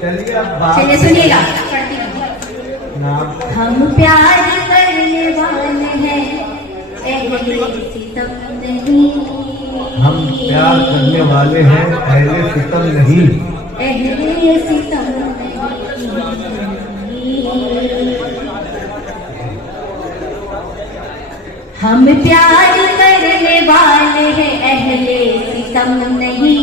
चलिए अब बात चलिए सुनिएगा। हम प्यार करने वाले हैं, अहले सितम नहीं। हम प्यार करने वाले हैं, अहले सितम नहीं। अहले सितम नहीं। हम प्यार करने वाले हैं, अहले सितम नहीं,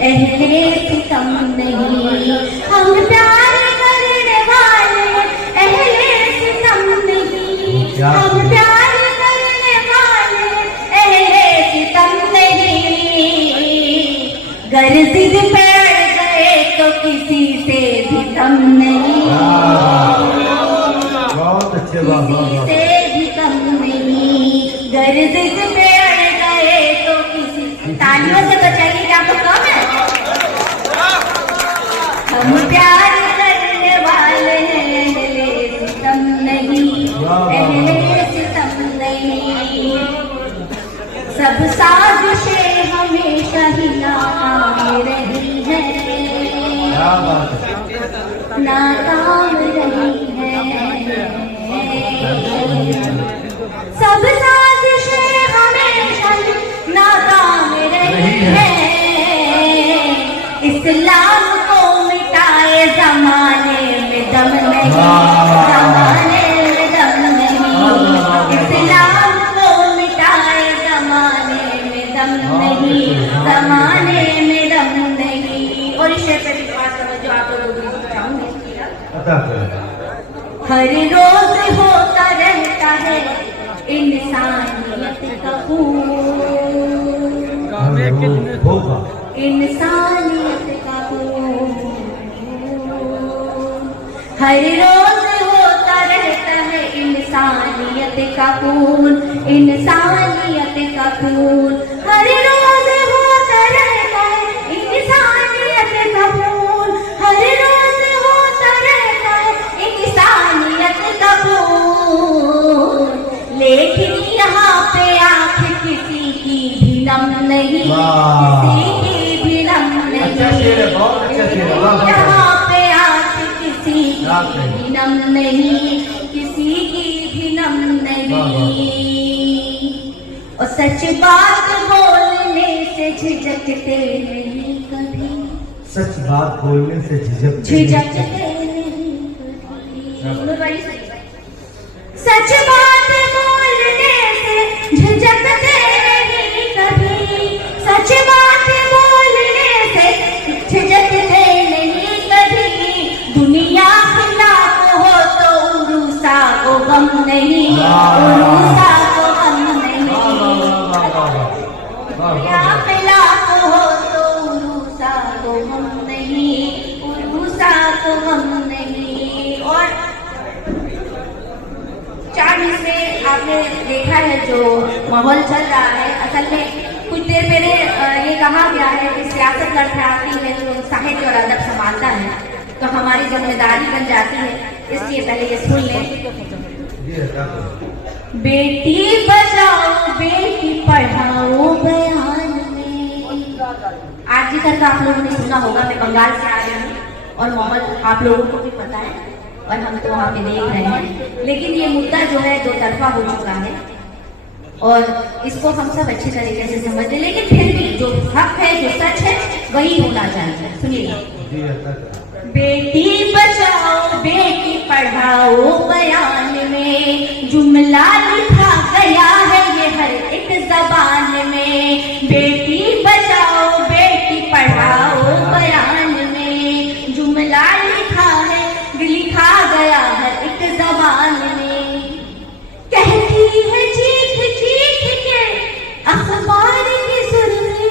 अहले सितम नहीं। हम प्यार करने वाले हैं, अहले सितम नहीं। हम प्यार करने वाले हैं, अहले सितम नहीं। गर जिद पे अड़ गए तो किसी से भी कम नहीं। बहुत अच्छे किसी से भी कम नहीं। गर जिद पे अड़ गए तो किसी। तालियों से बचाइए, क्या आपको कम है? हम प्यार करने वाले हैं, अहले सितम नहीं, अहले सितम नहीं। सब साजिशें हमेशा ही नाकाम रही है, नाकाम रही है। सब साजिशें हमेशा ही नाकाम रही है। इस्लाम को मिटाए जमाने में दम नहीं, जमाने में दम नहीं। इस्लाम को मिटाए जमाने में दम नहीं, जमाने में दम नहीं। और इस शेर पे भी पास करो जो आप लोगों को चाहूंगी। हर रोज होता रहता है इंसानियत का खून, इंसानियत का खून। हर रोज होता रहता है इंसानियत का खून, इंसानियत का खून। हर रोज होता रहता है इंसानियत का खून, हर रोज होता रहता है इंसानियत का खून। लेकिन यहाँ पे आँख किसी की भी नम नहीं, किसी की भी नम नहीं। यहाँ पे आँख किसी की भी नम नहीं, किसी की भी नम नहीं। और सच बात बोलने से झिझकते नहीं कभी, सच बात बोलने से झिझकते नहीं कभी। सच बात बोलने से झिझकते नहीं कभी, सच बात बोलने से झिझकते नहीं कभी। दुनिया खिलाफ हो तो उरूसा को गम नहीं, उरूसा को गम नहीं। दुनिया खिलाफ हो तो उरूसा को गम नहीं, उरूसा को गम नहीं। और 4 में आपने देखा है जो माहौल चल रहा है, असल में कुछ देर पहले ये कहा गया है कि सियासत लड़खड़ाती है जो साहित्य और अदब संभालता है, तो हमारी जिम्मेदारी बन जाती है। इसलिए पहले ये सुन लें। बेटी बचाओ बेटी पढ़ाओ बयान में। आज जी तक आप लोगों ने सुना होगा, मैं बंगाल से आ रही हूँ और माहौल आप लोगों को भी पता है और हम तो वहाँ पे देख रहे हैं। लेकिन ये मुद्दा जो है 2 तरफा हो चुका है और इसको हम सब अच्छे तरीके से समझते, लेकिन फिर भी जो हक है, जो सच है, वही होना चाहिए। सुनिए। बेटी बचाओ बेटी पढ़ाओ बयान में जुमला लिखा गया है ये हर एक जबान में। बेटी बचाओ बेटी पढ़ाओ बयान में जुमला लिखा है, लिखा गया हर एक जबान में। कहती है चीख चीख के अखबार की सुर्खी,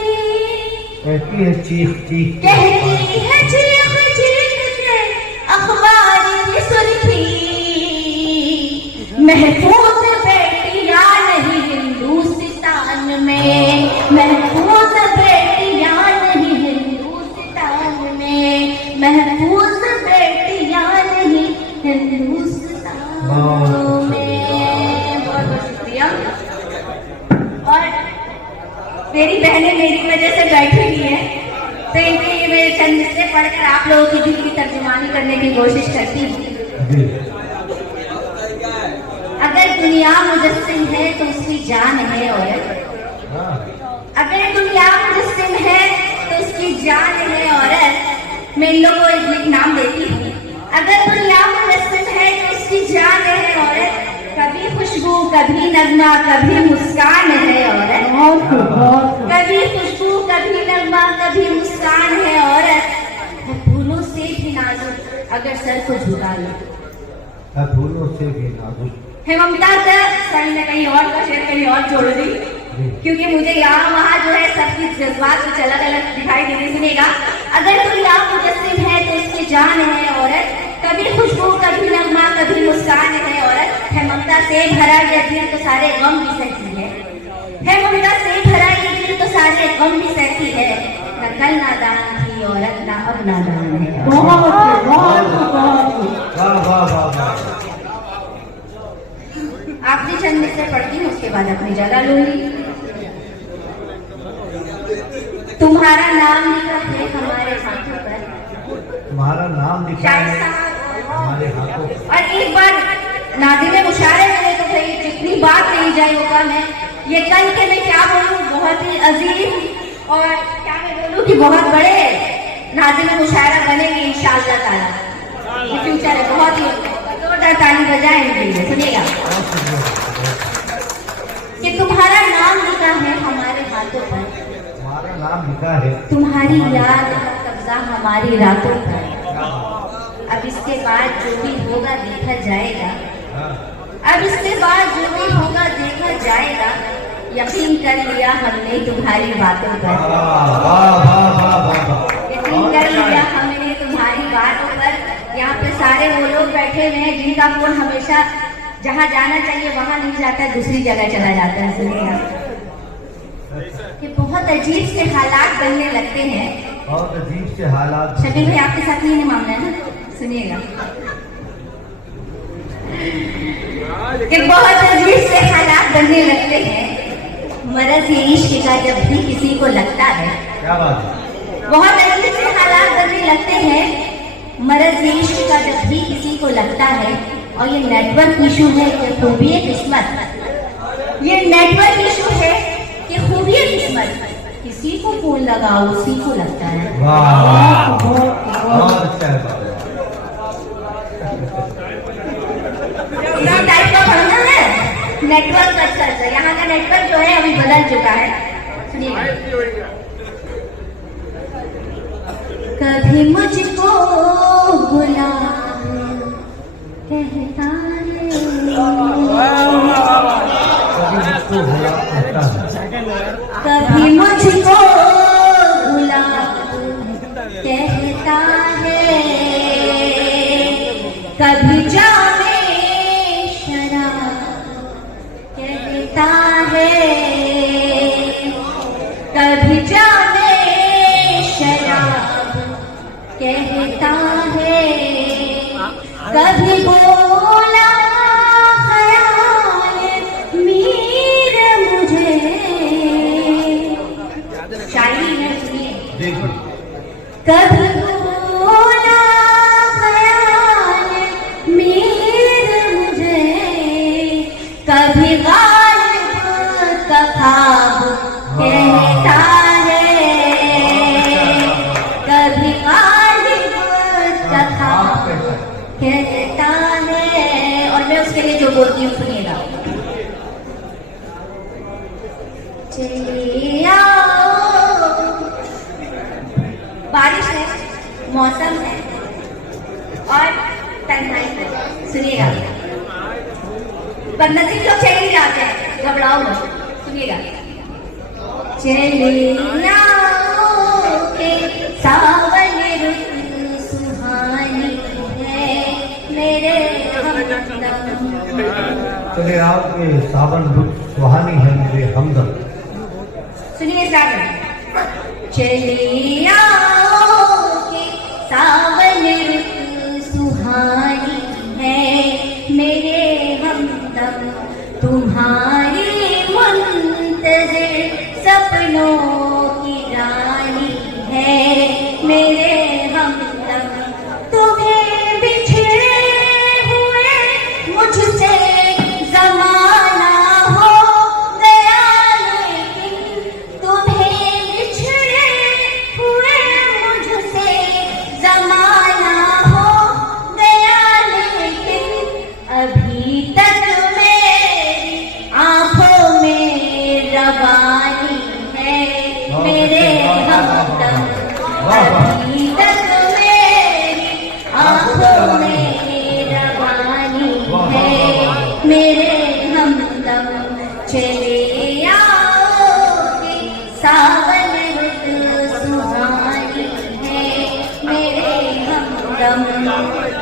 कहती है चीख चीख, कहती है चीख चीख के अखबार की सुर्खी। महफूज बेटियां नहीं हिंदुस्तान में, महफूज बेटियां नहीं हिंदुस्तान में, महफूज बेटियां नहीं हिंदुस्तान में। बहुत बहुत शुक्रिया। और मेरी बहनें मेरी वजह से बैठी हुई है, तो इनके ये मैं चंद मिसरे पढ़कर आप लोगों की दिल की तर्जुमानी करने की कोशिश करती हूँ। जी। अगर दुनिया मुजस्सिम है तो उसकी जान है औरत। हाँ। अगर दुनिया मुजस्सिम है तो उसकी जान है औरत। मैं इन लोगों को एक नाम देती हूँ। अगर दुनिया मुजस्सिम है तो उसकी जान है औरत। कभी खुशबू, कभी नगमा, कभी मुस्कान है औरत। कभी खुशबू, कभी नगमा, कभी मुस्कान है औरत। वो फूलों से भी नाजुक अगर सर को झुका ले। फूलों से भी नाजुक। है ममता का कहीं ना कहीं और का शेर कहीं और जोड़ दी, क्योंकि मुझे यहाँ वहाँ जो है सबकी जज्बात कुछ अलग अलग दिखाई देने सुनेगा। अगर कोई आप मुजस्सिम है तो उसकी जान है औरत। कभी खुशबू, कभी नगमा, कभी मुस्कान है औरत। है ममता से भरा ये दिल तो सारे गम भी सहती है ममता से भरा ये दिल तो सारे गम भी सहती है। न कल नादान थी औरत, ना अब नादान है। आखिरी चंद से पढ़ती हूँ, उसके बाद अपनी जगह लूंगी। तुम्हारा नाम लिखा है हमारे हाथों पर। तुम्हारा नाम लिखा है हमारे हाथों पर। और एक बार नाज़िम मुशारे में तो भाई जितनी बात नहीं जाए वो कम है। ये कल के मैं क्या बोलूँ, बहुत ही अजीब और क्या मैं बोलूँ कि बहुत बड़े नाज़िम मुशायरा बनेंगे इंशाअल्लाह ताला। ये फ्यूचर है, बहुत ही जोरदार ताली बजाएं इनके लिए। सुनिएगा कि तुम्हारा नाम लिखा है हमारे हाथों पर। तुम्हारा नाम लिखा है। तुम्हारी याद का कब्जा हमारी रातों पर। अब इसके बाद जो भी होगा देखा जाएगा। अब इसके बाद जो भी होगा देखा जाएगा। यकीन कर लिया हमने तुम्हारी बातों पर। यकीन कर लिया हमने तुम्हारी बातों पर। यहाँ पे सारे वो लोग बैठे हुए हैं जिनका फोन हमेशा जहाँ जाना चाहिए वहाँ नहीं जाता, दूसरी जगह चला जाता है। सुनिएगा कि बहुत अजीब से हालात बनने लगते हैं। बहुत अजीब से हालात। शबीर भाई आपके साथ नहीं मामला है ना, सुनिएगा कि बहुत अजीब से हालात बनने लगते हैं। मरज़ ये इश्क का जब भी किसी को लगता है। क्या बात है? बहुत अजीब से हालात बनने लगते हैं। मरज़ ये इश्क का जब भी किसी को लगता है। और ये नेटवर्क इशू है कि खूबी किस्मत। ये नेटवर्क इशू है कि खूबी किस्मत। किसी को फोन लगाओ उसी को लगता है। वाह, बहुत अच्छा है। इसी टाइप का पढ़ना है। नेटवर्क अच्छा अच्छा, यहाँ का नेटवर्क जो है अभी बदल चुका है। सुनिए, कभी मुझको गुलाब कहता है, कभी मुझको गुलाब कहता है, कभी जामे शराब कहता है, कभी जामे शराब कहता है, कभी बोला ख्याल मीर मुझे। शायरी है, सुनिए। कभी बोला ख्याल मीर मुझे, कभी गालिब का ख्वाब कहता है, कभी गालिब का ख्वाब कहता है। और मैं उसके लिए जो बोलती हूँ सुनिएगा। चलिए आओ, बारिश है, मौसम है और तन्हाई है। सुनिएगा, बदनसीब लोग चले जाते हैं, घबराओ मत। सुनिएगा, चलिए आओ के सावन रुत सुहानी है मेरे हमदम। चले आओ के सावन रुत सुहानी है मेरे हमदम। सुनिए सावन, चलिए आओ के सावन रुत सुहानी है मेरे हमदम। तुम्हारी मुंतज़िर सपनों की रानी है मेरे दम।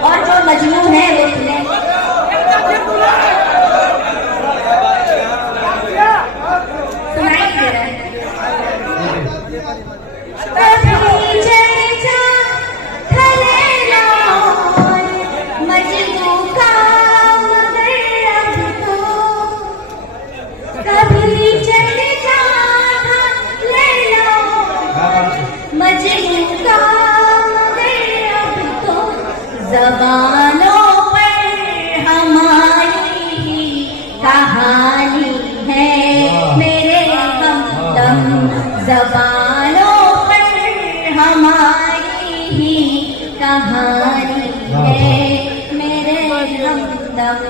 और जो मजनू है वो सुने। सुनाई दे रहा है। कभी चर्चा खलेला मजनू का मगर अब तो, कभी चर्चा खलेला मजनू का मगर अब तो, ज़बानों पर हमारी ही कहानी है मेरे हमदम। ज़बानों पर हमारी ही कहानी है मेरे हमदम।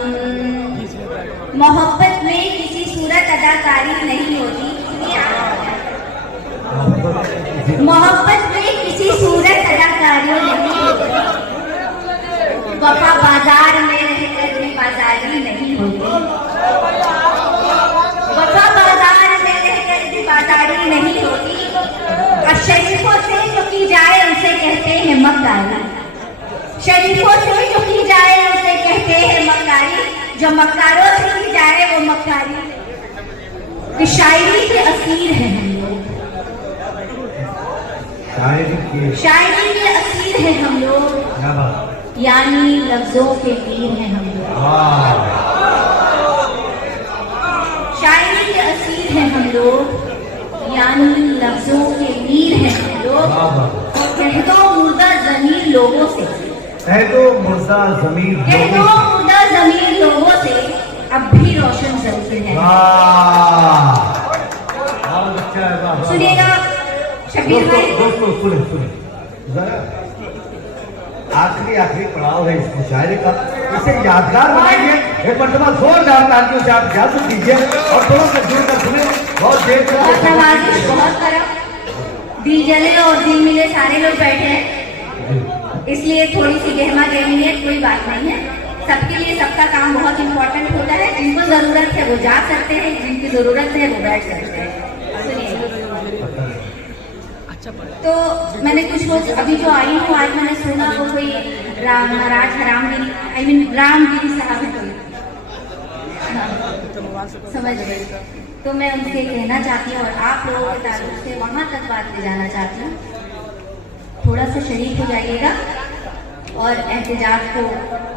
मोहब्बत में किसी सूरत अदाकारी नहीं होती। मोहब्बत में किसी सूरत अदाकारी नहीं होती। वफा बाजार में रहकर भी बाजारी नहीं होती। वफा बाजार में रहकर भी बाजारी नहीं होती। और शरीफों से जो की जाए उसे कहते हैं मक्कारी। शरीफों से जो की जाए उसे कहते हैं मक्कारी। जो मक्कारों से की जाए वो मक्कारी। कि शायरी के असीर हैं हम लोग। शायरी के असीर हैं हम लोग, यानी लफ्जों के वीर हैं हम लोग। शायरी के असीर हैं हम लोग, यानी लफ्जों के वीर हैं हम लोग। कह दो मुर्दा जमीर लोगों से, कह दो मुर्दा जमीर, कह दो मुर्दा जमीर लोगों से अब भी रोशन जरूर है। सुनिएगा शबीर भाई। दोस्तों सुने जरा, आखिरी पड़ाव है इस मुशायरे का, इसे यादगार बनाइए। एक मरतबा जोरदार तालियों से आप इजाजत दीजिए और दोनों से जुड़कर सुने। बहुत देर से बहुत करम, दिल जले और दिल मिले सारे लोग बैठे हैं, इसलिए थोड़ी सी गहमा गहमी है, कोई बात नहीं है। सबके लिए सबका काम बहुत इम्पोर्टेंट होता है। जिनको जरूरत है वो जा सकते हैं, जिनकी जरूरत है वो बैठ सकते हैं। तो मैंने कुछ अभी जो आई हूँ, आज मैंने सुना वो कोई महाराज रामगिरी साहब है, समझ गई। तो मैं उनसे कहना चाहती हूँ और आप लोगों के ताल्लुक से वहाँ तक बात ले जाना चाहती हूँ। थोड़ा सा शरीक हो जाइएगा और एहतजाज को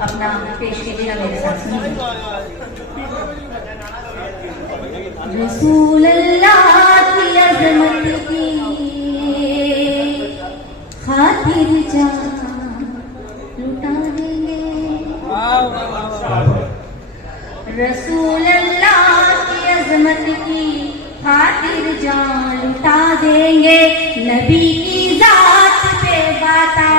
अपना पेश कीजिएगा मेरे साथ। रसूल अल्लाह की अज़मत की खातिर जान लुटा देंगे। रसूल अल्लाह की अज़मत की खातिर जान लुटा देंगे। नबी की जात पे बाता